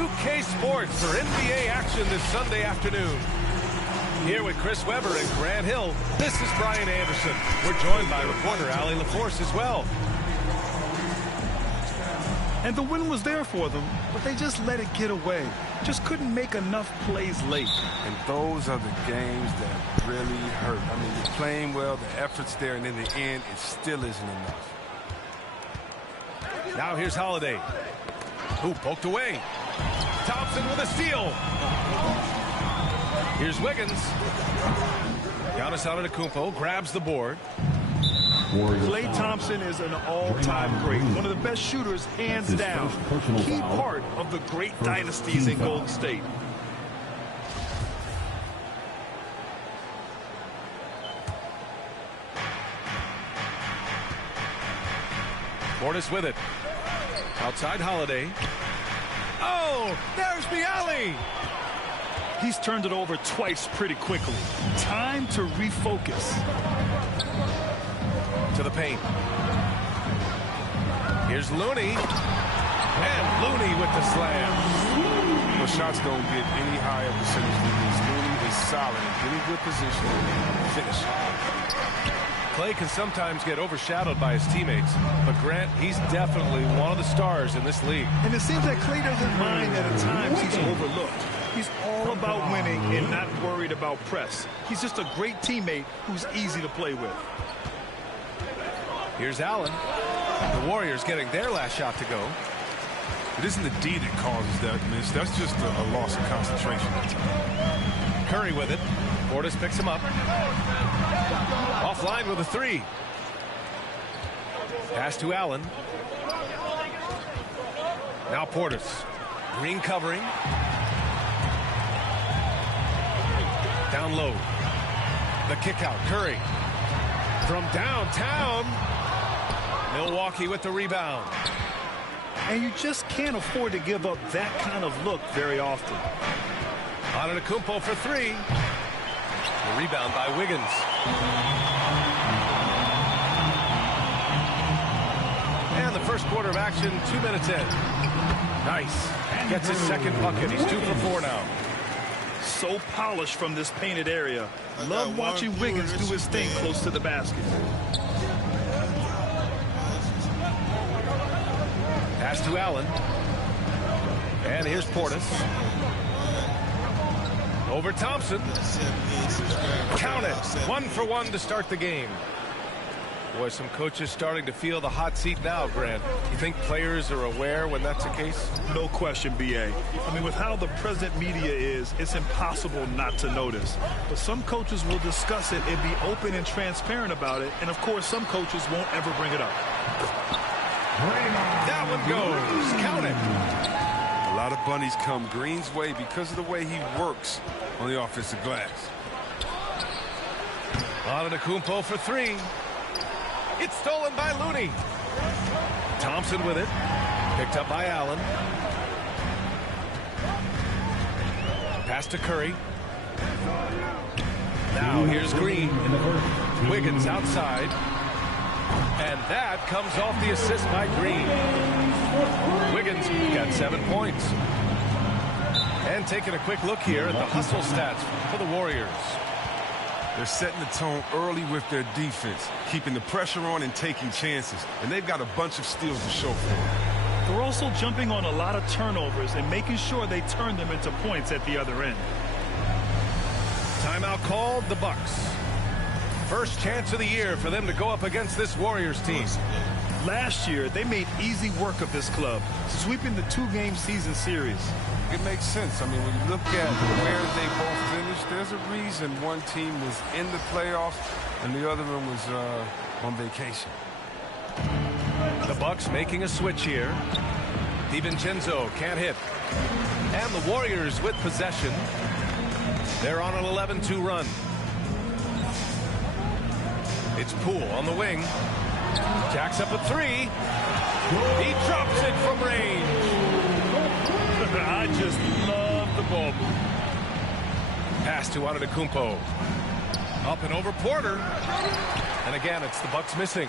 2K Sports for NBA action this Sunday afternoon. Here with Chris Webber and Grant Hill, this is Brian Anderson. We're joined by reporter Allie LaForce as well. And the win was there for them, but they just let it get away. Just couldn't make enough plays late. And those are the games that really hurt. I mean, you're playing well, the effort's there, and in the end, it still isn't enough. Now here's Holiday, who poked away. Thompson with a steal. Here's Wiggins. Giannis Antetokounmpo grabs the board. Klay Thompson is an all-time great. One of the best shooters, hands down. Key part of the great dynasties in Golden State. Portis with it. Outside Holiday. Oh, there's the alley. He's turned it over twice pretty quickly. Time to refocus. To the paint. Here's Looney. And Looney with the slam. Well, shots don't get any higher percentage than this. Looney is solid in getting good position and finish. Klay can sometimes get overshadowed by his teammates, but Grant, he's definitely one of the stars in this league. And it seems that Klay doesn't mind that at times he's overlooked. He's all about winning and not worried about press. He's just a great teammate who's easy to play with. Here's Allen. The Warriors getting their last shot to go. It isn't the D that causes that miss. That's just a loss of concentration. Curry with it. Portis picks him up. Offline with a three. Pass to Allen. Now Portis. Green covering. Down low. The kick out. Curry. From downtown. Milwaukee with the rebound. And you just can't afford to give up that kind of look very often. Antetokounmpo for three. The rebound by Wiggins. And the first quarter of action, 2 minutes in. Nice. Gets his second bucket. He's 2 for 4 now. So polished from this painted area. Love watching Wiggins do his thing close to the basket. Pass to Allen. And here's Portis. Over Thompson. Count it. 1 for 1 to start the game. Boy, some coaches starting to feel the hot seat now, Grant. You think players are aware when that's the case? No question, B.A. I mean, with how the present media is, it's impossible not to notice. But some coaches will discuss it and be open and transparent about it. And, of course, some coaches won't ever bring it up. That one goes. Count it. A lot of bunnies come Green's way because of the way he works on the offensive glass. Antetokounmpo for three. It's stolen by Looney. Thompson with it. Picked up by Allen. Pass to Curry. Now here's Green. Wiggins outside. And that comes off the assist by Green. Wiggins got 7 points. And taking a quick look here at the hustle stats for the Warriors. They're setting the tone early with their defense, keeping the pressure on and taking chances. And they've got a bunch of steals to show for it. They're also jumping on a lot of turnovers and making sure they turn them into points at the other end. Timeout called, the Bucks. First chance of the year for them to go up against this Warriors team. Last year, they made easy work of this club, sweeping the 2-game season series. It makes sense. I mean, when you look at where they both finished, there's a reason one team was in the playoffs and the other one was on vacation. The Bucks making a switch here. DiVincenzo can't hit. And the Warriors with possession. They're on an 11-2 run. It's Poole on the wing. Jacks up a three. He drops it from range. I just love the ball. Pass to Antetokounmpo. Up and over Porter. And again, it's the Bucks missing.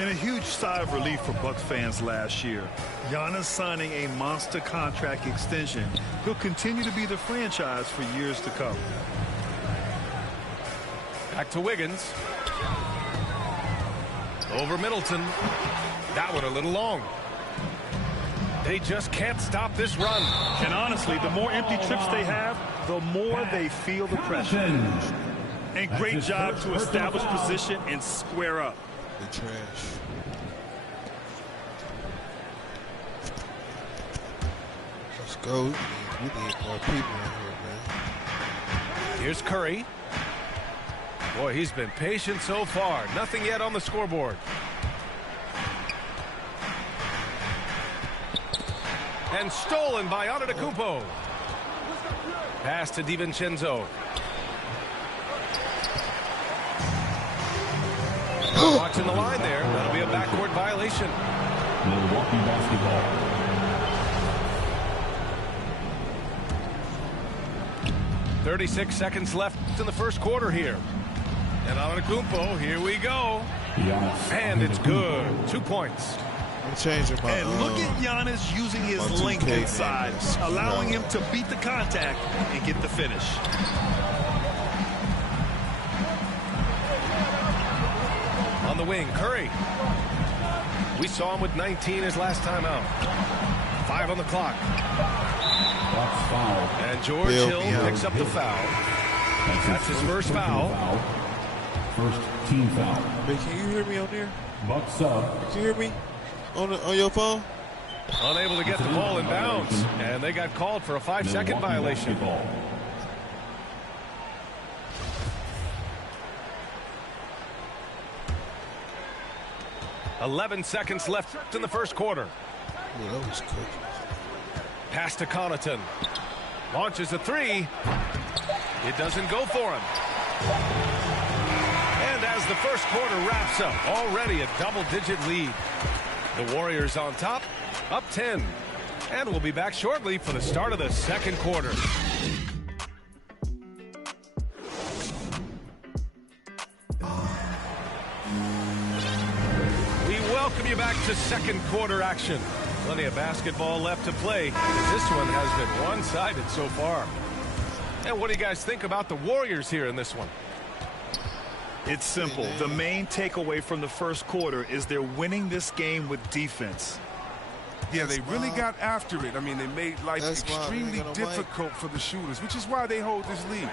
And a huge sigh of relief for Bucks fans last year. Giannis signing a monster contract extension. He'll continue to be the franchise for years to come. Back to Wiggins. Over Middleton. That one a little long. They just can't stop this run. And honestly, the more empty trips they have, the more they feel the pressure. And great job to establish position and square up. The trash. Let's go. We need more people in here, man. Here's Curry. Boy, he's been patient so far. Nothing yet on the scoreboard. And stolen by Antetokounmpo. Pass to DiVincenzo. Watching the line there. That'll be a backcourt violation. Milwaukee basketball. .36 seconds left in the first quarter here. And Antetokounmpo, here we go. And it's good. 2 points. I'm changing my. And look at Giannis using his length inside, allowing him to beat the contact and get the finish. On the wing, Curry. We saw him with 19 his last time out. 5 on the clock. And George Hill picks up the foul. That's his first foul. First team foul. Hey, can you hear me on there? Bucks up. Can you hear me on your phone? Unable to get the ball in bounds. And they got called for a 5-second violation. Basketball. 11 seconds left in the first quarter. Ooh, that was quick. Pass to Connaughton. Launches a three. It doesn't go for him. And as the first quarter wraps up, already a double-digit lead. The Warriors on top, up 10. And we'll be back shortly for the start of the second quarter. We welcome you back to second quarter action. Plenty of basketball left to play. This one has been one-sided so far. And what do you guys think about the Warriors here in this one? It's simple. The main takeaway from the first quarter is they're winning this game with defense. Yeah, they really got after it. I mean, they made life extremely difficult for the shooters, which is why they hold this lead.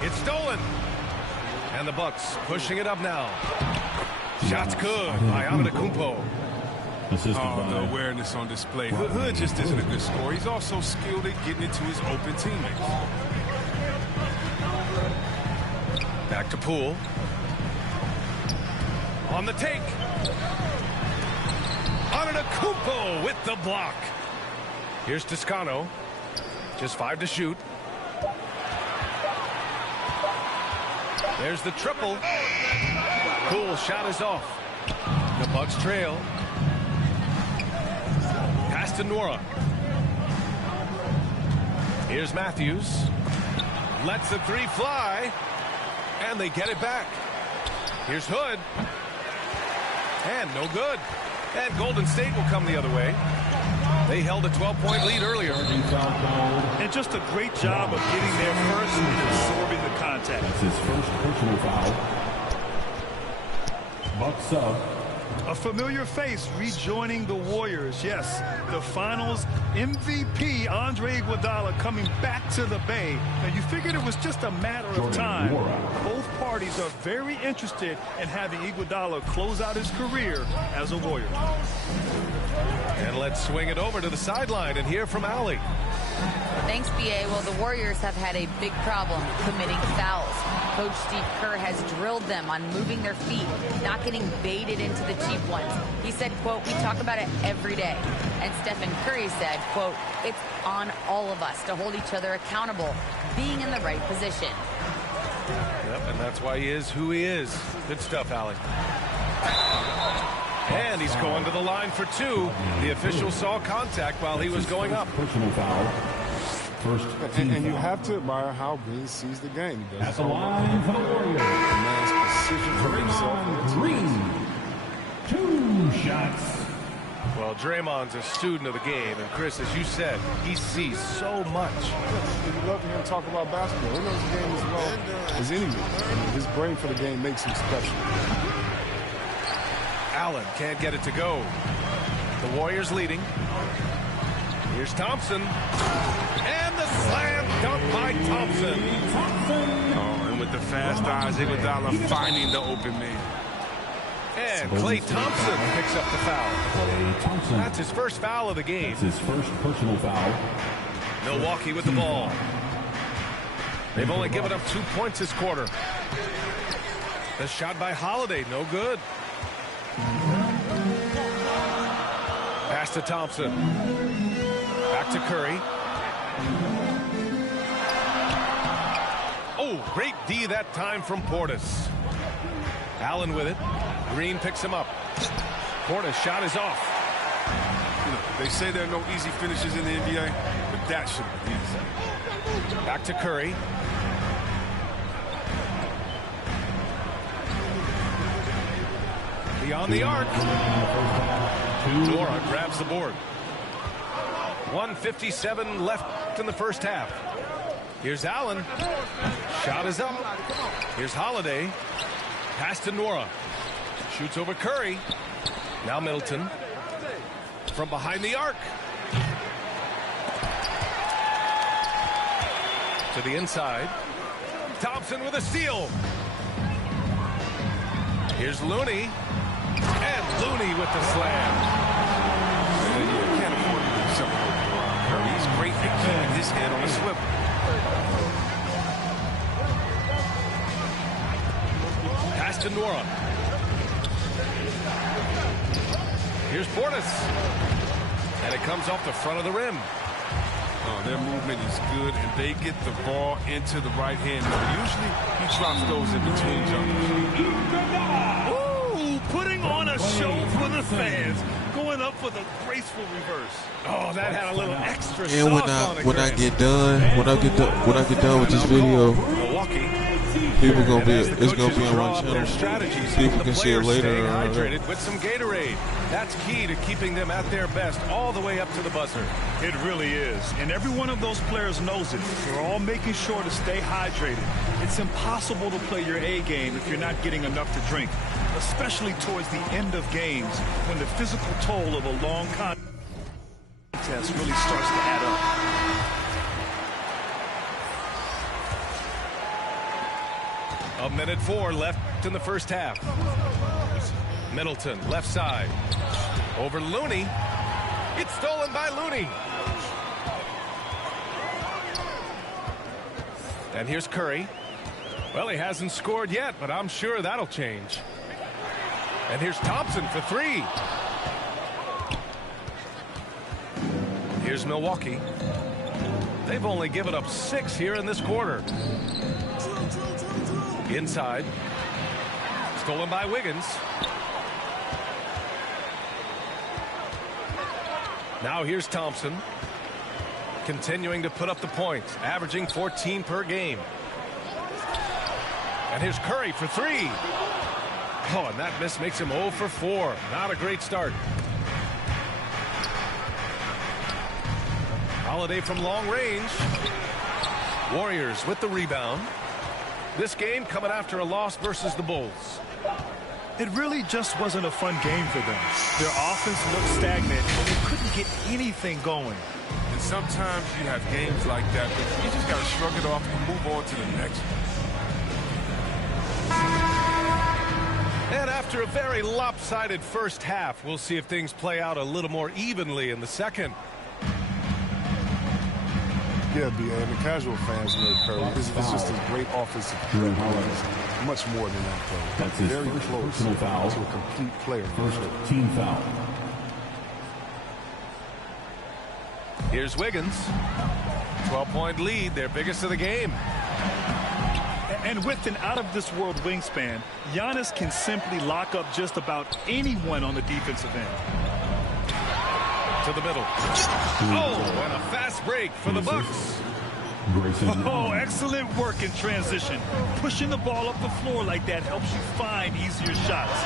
It's stolen. And the Bucks pushing it up now. Shots good by Antetokounmpo. The awareness on display. Hood just isn't a good scorer. He's also skilled at getting it to his open teammates. Back to Poole. On the take. Antetokounmpo with the block. Here's Toscano. Just 5 to shoot. There's the triple. Poole shot is off. The Bucks trail. Pass to Nora. Here's Matthews. Lets the three fly. And they get it back. Here's Hood. And no good. And Golden State will come the other way. They held a 12-point lead earlier. And just a great job of getting there first and absorbing the contact. That's his first personal foul. Bucks up. A familiar face rejoining the Warriors. Yes, the finals MVP Andre Iguodala coming back to the Bay. And you figured it was just a matter of time. Both parties are very interested in having Iguodala close out his career as a Warrior. And let's swing it over to the sideline and hear from Allie. Thanks, B.A. Well, the Warriors have had a big problem committing fouls. Coach Steve Kerr has drilled them on moving their feet, not getting baited into the cheap ones. He said, quote, "We talk about it every day." And Stephen Curry said, quote, "It's on all of us to hold each other accountable, being in the right position." Yep, and that's why he is who he is. Good stuff, Allie. And he's going to the line for two. The official saw contact while he was going up. Personal foul. First team And you foul. have to admire how Green sees the game. He does At the line for the Warriors. man's precision for himself. Draymond Green. 2 shots. Well, Draymond's a student of the game, and Chris, as you said, he sees so much. You love to hear him talk about basketball. He knows the game as well as anyone. And his brain for the game makes him special. Allen can't get it to go. The Warriors leading. Here's Thompson. And the slam dunk by Thompson. Oh, and with the fast eyes, Iguodala finding the open man. And Klay Thompson picks up the foul. Klay Thompson. That's his first foul of the game. That's his first personal foul. Milwaukee with the ball. They've only given up 2 points this quarter. The shot by Holiday, no good. Pass to Thompson. Back to Curry. Oh, great D that time from Portis. Allen with it. Green picks him up. Portis' shot is off. You know, they say there are no easy finishes in the NBA, but that should be easy. Back to Curry. Beyond the arc. Nora grabs the board. 1:57 left in the first half. Here's Allen. Shot is up. Here's Holiday. Pass to Nora. Shoots over Curry. Now Middleton. From behind the arc. To the inside. Thompson with a steal. Here's Looney. And Looney with the slam. You can't afford to do something with Curry. He's great at keeping his head on a swivel. Pass to Nora. Here's Portis. And it comes off the front of the rim. Oh, their movement is good, and they get the ball into the right hand. Usually, he drops those in between jumpers. Ooh, putting on a show for the fans. Going up for the graceful reverse. Oh, that had a little extra And sauce on it. when I Chris. get done, when I get done with this video, Milwaukee. people gonna be, And as the it's gonna coaches be on draw my up their channel. strategies, People the can see it players later. stay hydrated with some Gatorade. That's key to keeping them at their best all the way up to the buzzer. It really is. And every one of those players knows it. They're all making sure to stay hydrated. It's impossible to play your A game if you're not getting enough to drink, especially towards the end of games when the physical toll of a long contest really starts to add up. A minute 4 left in the first half. Middleton, left side. Over Looney. It's stolen by Looney. And here's Curry. Well, he hasn't scored yet, but I'm sure that'll change. And here's Thompson for 3. Here's Milwaukee. They've only given up 6 here in this quarter. Inside. Stolen by Wiggins. Now here's Thompson. Continuing to put up the points, averaging 14 per game. And here's Curry for 3. Oh, and that miss makes him 0 for 4. Not a great start. Holiday from long range. Warriors with the rebound. This game coming after a loss versus the Bulls. It really just wasn't a fun game for them. Their offense looked stagnant, and they couldn't get anything going. And sometimes you have games like that, but you just got to shrug it off and move on to the next. And after a very lopsided first half, we'll see if things play out a little more evenly in the second. Yeah, B.A. and the casual fans know Curry. It's just a great offensive player. He's much more than that, though. That's his very first close personal foul. to a complete player. First team foul. Here's Wiggins. 12-point lead, their biggest of the game. And with an out-of-this-world wingspan, Giannis can simply lock up just about anyone on the defensive end. To the middle. Oh, and a fast break for the Bucks. Grayson. Oh, excellent work in transition. Pushing the ball up the floor like that helps you find easier shots.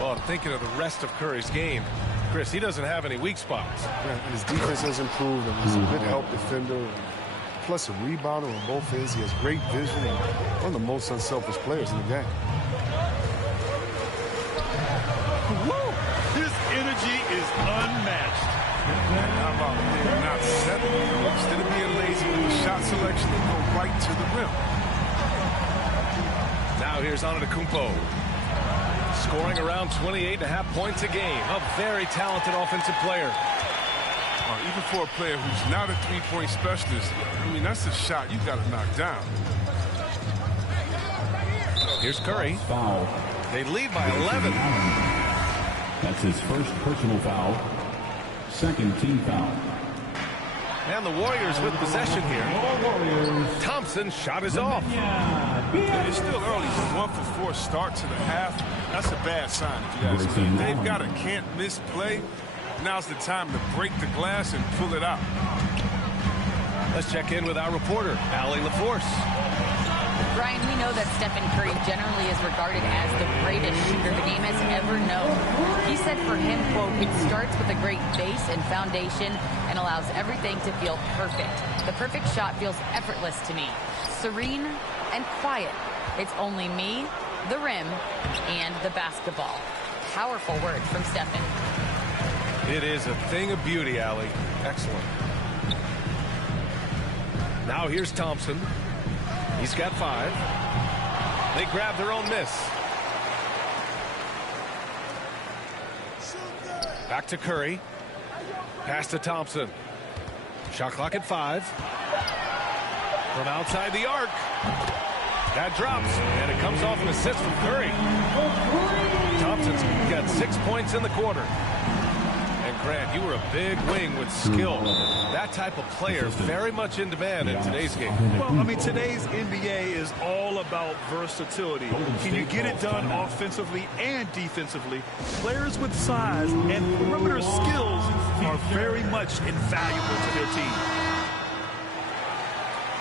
Well, I'm thinking of the rest of Curry's game. Chris, he doesn't have any weak spots. Yeah, his defense has improved, and he's a good help defender. Plus a rebounder on both ends. He has great vision and one of the most unselfish players in the game. Woo! His energy is unmatched. How about not settling? Instead of being lazy with the shot selection, they go right to the rim. Now here's Antetokounmpo. Scoring around 28.5 points a game. A very talented offensive player. Even for a player who's not a three-point specialist, I mean, that's a shot you got to knock down. Here's Curry. Foul. They lead by 11. That's his first personal foul. Second team foul. And the Warriors with possession here. Thompson's shot is off. It's still early. 1 for 4 start to the half. That's a bad sign, if you ask me. They've got a can't-miss play. Now's the time to break the glass and pull it out. Let's check in with our reporter, Allie LaForce. Brian, we know that Stephen Curry generally is regarded as the greatest shooter the game has ever known. He said for him, quote, it starts with a great base and foundation and allows everything to feel perfect. The perfect shot feels effortless to me. Serene and quiet. It's only me, the rim, and the basketball. Powerful words from Stephen. It is a thing of beauty, Allie. Excellent. Now here's Thompson. He's got 5. They grab their own miss. Back to Curry. Pass to Thompson. Shot clock at 5. From outside the arc. That drops, and it comes off an assist from Curry. Thompson's got 6 points in the quarter. And Grant, you were a big wing with skill. That type of player very much in demand in today's game. Well, I mean, today's NBA is all about versatility. Can you get it done offensively and defensively? Players with size and perimeter skills are very much invaluable to their team.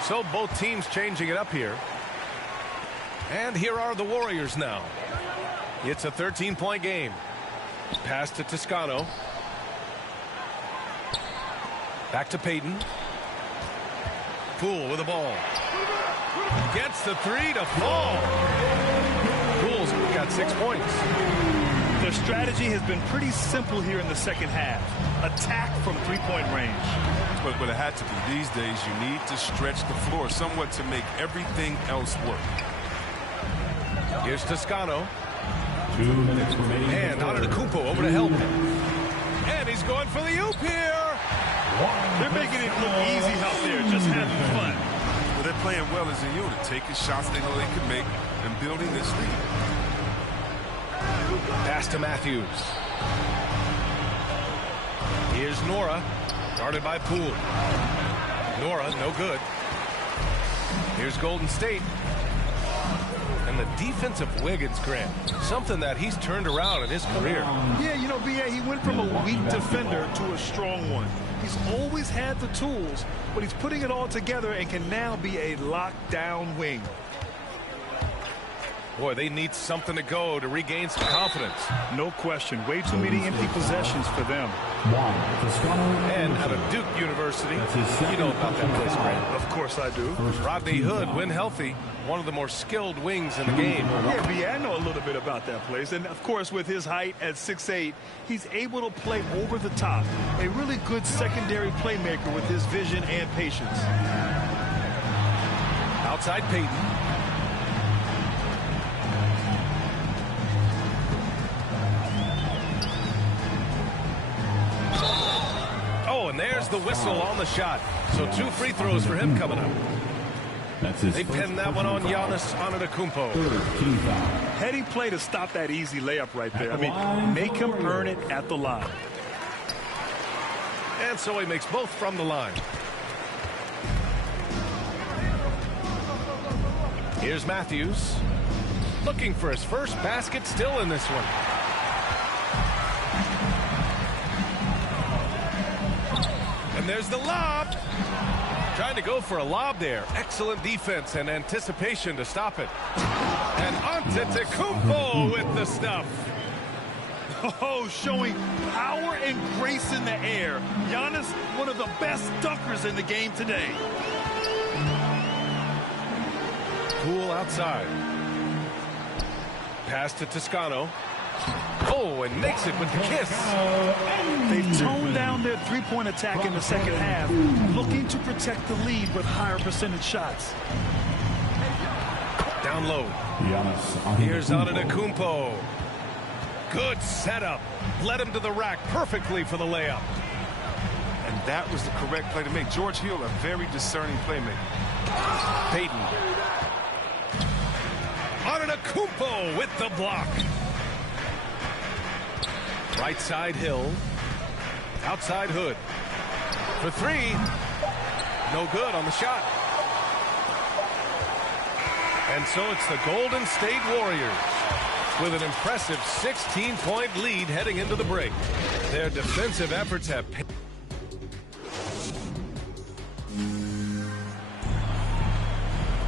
So both teams changing it up here. And here are the Warriors now. It's a 13-point game. Pass to Toscano. Back to Payton. Poole with the ball. Gets the 3 to fall. Poole's got 6 points. Their strategy has been pretty simple here in the second half. Attack from three-point range. But it had to be. These days, you need to stretch the floor somewhat to make everything else work. Here's Toscano. 2 minutes remaining. And Antetokounmpo over to help. And he's going for the oop here. They're making it look easy out there, just having fun. Well, they're playing well as a unit, taking shots they know they can make and building this lead. Pass to Matthews. Here's Nora, guarded by Poole. Nora, no good. Here's Golden State. And the defense of Wiggins, Grant, something that he's turned around in his career. Yeah, you know, B.A., he went from a weak defender to a strong one. He's always had the tools, but he's putting it all together and can now be a lockdown wing. Boy, they need something to go to regain some confidence. No question. Way too many empty possessions for them. And out of Duke University, you know about that place, Grant. Of course I do. Rodney Hood, when healthy, one of the more skilled wings in the game. Yeah, B.A., I know a little bit about that place. And, of course, with his height at 6'8", he's able to play over the top. A really good secondary playmaker with his vision and patience. Outside Payton. And there's the whistle on the shot. So 2 free throws for him coming up. They pinned that one on Giannis Antetokounmpo. Heady play to stop that easy layup right there. I mean, make him earn it at the line. And so he makes both from the line. Here's Matthews. Looking for his first basket still in this one. And there's the lob. Trying to go for a lob there. Excellent defense and anticipation to stop it. And Antetokounmpo with the stuff. Oh, showing power and grace in the air. Giannis, one of the best dunkers in the game today. Cool outside. Pass to Toscano. Oh, and makes it with the kiss. They've toned down their three-point attack in the second half, looking to protect the lead with higher percentage shots. Down low. Here's Antetokounmpo. Good setup. Led him to the rack perfectly for the layup. And that was the correct play to make. George Hill, a very discerning playmaker. Payton. Antetokounmpo with the block. Right side Hill. Outside Hood. For three. No good on the shot. And so it's the Golden State Warriors with an impressive 16-point lead heading into the break. Their defensive efforts have paid.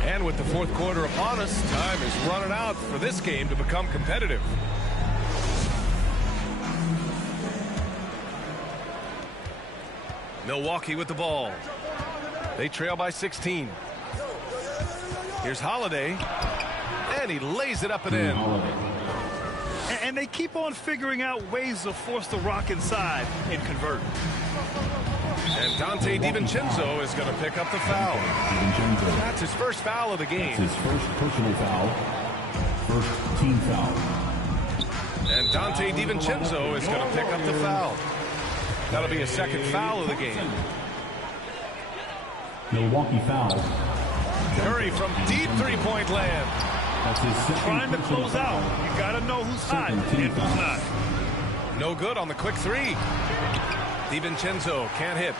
And with the fourth quarter upon us, time is running out for this game to become competitive. Milwaukee with the ball. They trail by 16. Here's Holiday. And he lays it up and in. And they keep on figuring out ways to force the rock inside and convert. And Dante DiVincenzo is going to pick up the foul. That's his first foul of the game. That's his first personal foul. First team foul. And Dante DiVincenzo is going to pick up the foul. That'll be a second foul of the game. Milwaukee foul. Curry from deep three-point land. That's his second. Trying to close out. You got to know who's hot and who's not. No good on the quick three. DiVincenzo can't hit.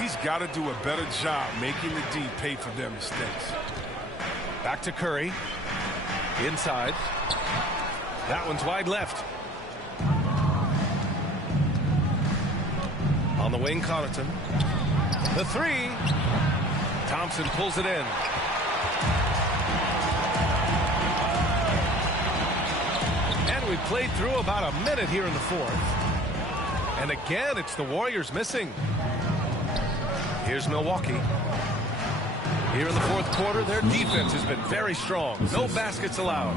He's got to do a better job making the D pay for their mistakes. Back to Curry. Inside. That one's wide left. On the wing, Connaughton. The three. Thompson pulls it in. And we played through about a minute here in the fourth. And again, it's the Warriors missing. Here's Milwaukee. Here in the fourth quarter, their defense has been very strong. No baskets allowed.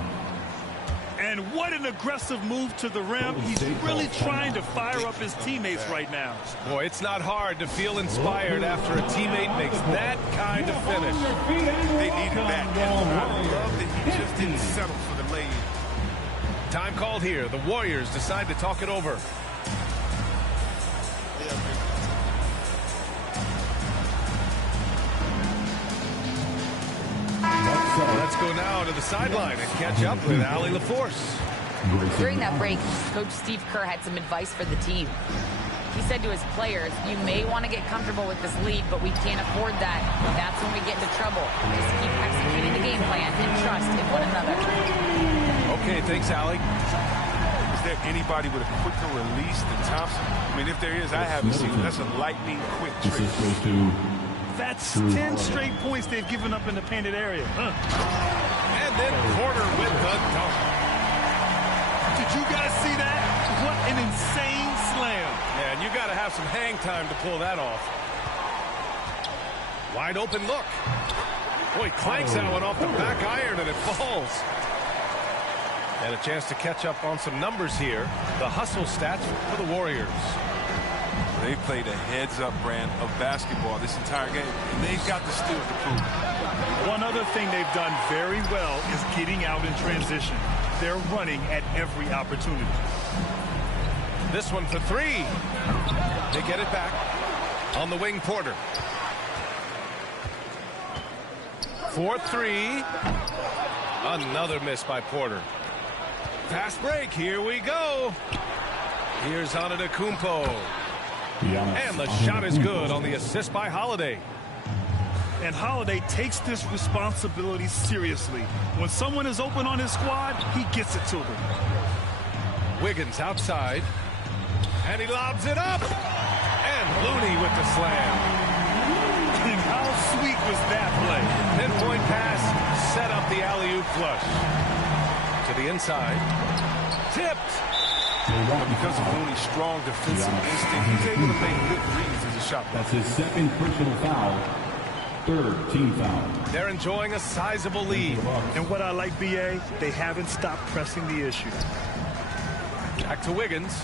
And what an aggressive move to the rim. He's really trying to fire up his teammates right now. Boy, it's not hard to feel inspired after a teammate makes that kind of finish. They needed that. And I love that he just didn't settle for the lay-in. Time called here. The Warriors decide to talk it over. Let's go now to the sideline and catch up with Allie LaForce. During that break, Coach Steve Kerr had some advice for the team. He said to his players, you may want to get comfortable with this lead, but we can't afford that. That's when we get into trouble. Just keep executing the game plan and trust in one another. Okay, thanks, Allie. Is there anybody with a quicker release than Thompson? I mean, if there is, I haven't seen it. That's a lightning quick trick. That's 10 straight points they've given up in the painted area. And then Porter with the dunk. Did you guys see that? What an insane slam. Yeah, and you got to have some hang time to pull that off. Wide open look. Boy, clanks that one off the back iron and it falls. And a chance to catch up on some numbers here. The hustle stats for the Warriors. They played a heads-up brand of basketball this entire game. And they've got the steal to prove it. One other thing they've done very well is getting out in transition. They're running at every opportunity. This one for three. They get it back. On the wing, Porter. 4-3. Another miss by Porter. Fast break. Here we go. Here's Antetokounmpo. And the shot is good on the assist by Holiday. And Holiday takes this responsibility seriously. When someone is open on his squad, he gets it to them. Wiggins outside. And he lobs it up. And Looney with the slam. was that play? Pinpoint pass, set up the alley-oop flush. To the inside. Tipped. Because of Looney's strong defensive instinct, he's able to make good reads as a shot blocker. That's his second personal foul. Third team foul. They're enjoying a sizable lead. And what I like, BA, they haven't stopped pressing the issue. Back to Wiggins.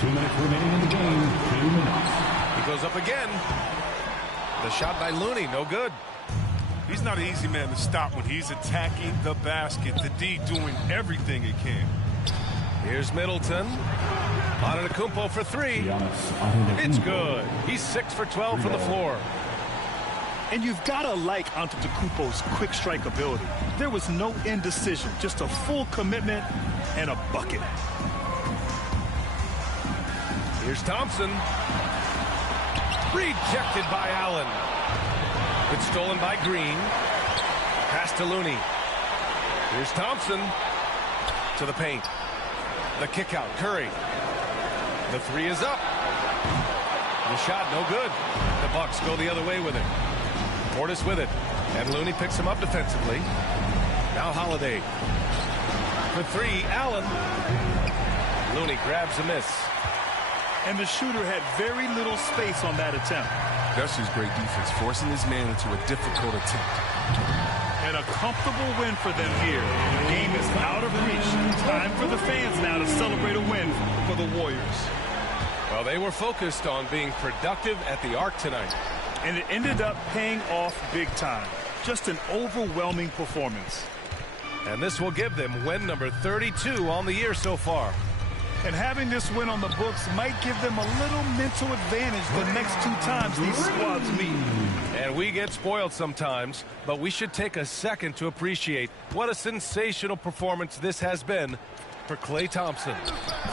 2 minutes remaining in the game. 2 minutes. He goes up again. The shot by Looney, no good. He's not an easy man to stop when he's attacking the basket. The D doing everything he can. Here's Middleton. Antetokounmpo for three. It's good. He's 6 for 12 from the floor. And you've got to like Antetokounmpo's quick strike ability. There was no indecision, just a full commitment and a bucket. Here's Thompson. Rejected by Allen. It's stolen by Green. Pass to Looney. Here's Thompson. To the paint. The kick out, Curry. The three is up. The shot, no good. The Bucks go the other way with it. Portis with it. And Looney picks him up defensively. Now Holiday. For three, Allen. Looney grabs a miss. And the shooter had very little space on that attempt. That's just great defense, forcing his man into a difficult attempt. And a comfortable win for them here. The game is out of reach. Time for the fans now to celebrate a win for the Warriors. Well, they were focused on being productive at the arc tonight. And it ended up paying off big time. Just an overwhelming performance. And this will give them win number 32 on the year so far. And having this win on the books might give them a little mental advantage the next two times these squads meet. And we get spoiled sometimes, but we should take a second to appreciate what a sensational performance this has been for Klay Thompson.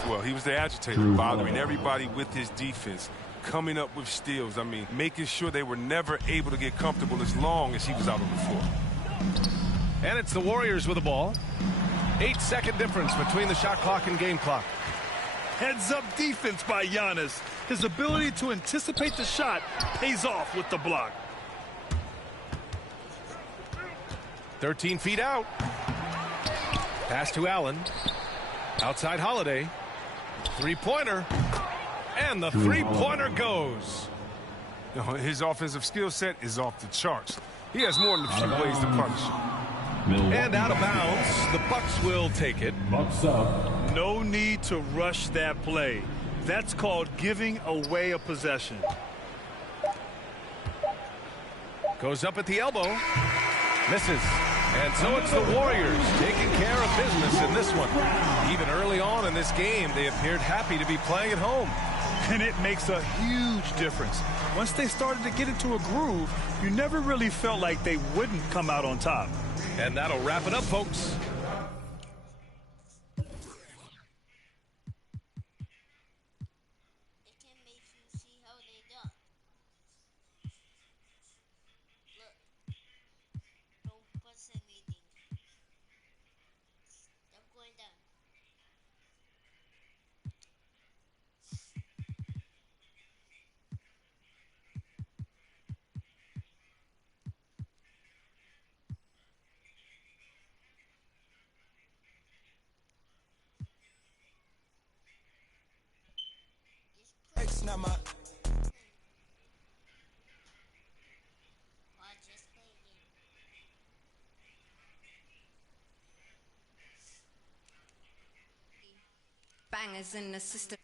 Well, he was the agitator, bothering everybody with his defense, coming up with steals. I mean, making sure they were never able to get comfortable as long as he was out on the floor. And it's the Warriors with the ball. 8-second difference between the shot clock and game clock. Heads-up defense by Giannis. His ability to anticipate the shot pays off with the block. 13 feet out. Pass to Allen. Outside Holiday. Three-pointer. And the three-pointer goes. You know, his offensive skill set is off the charts. He has more than a few ways to punish him. Milwaukee. And out of bounds, the Bucks will take it. Bucks up. No need to rush that play. That's called giving away a possession. Goes up at the elbow. Misses. And so it's the Warriors taking care of business in this one. Even early on in this game, they appeared happy to be playing at home. And it makes a huge difference. Once they started to get into a groove, you never really felt like they wouldn't come out on top. And that'll wrap it up, folks. Not my bangers in the system.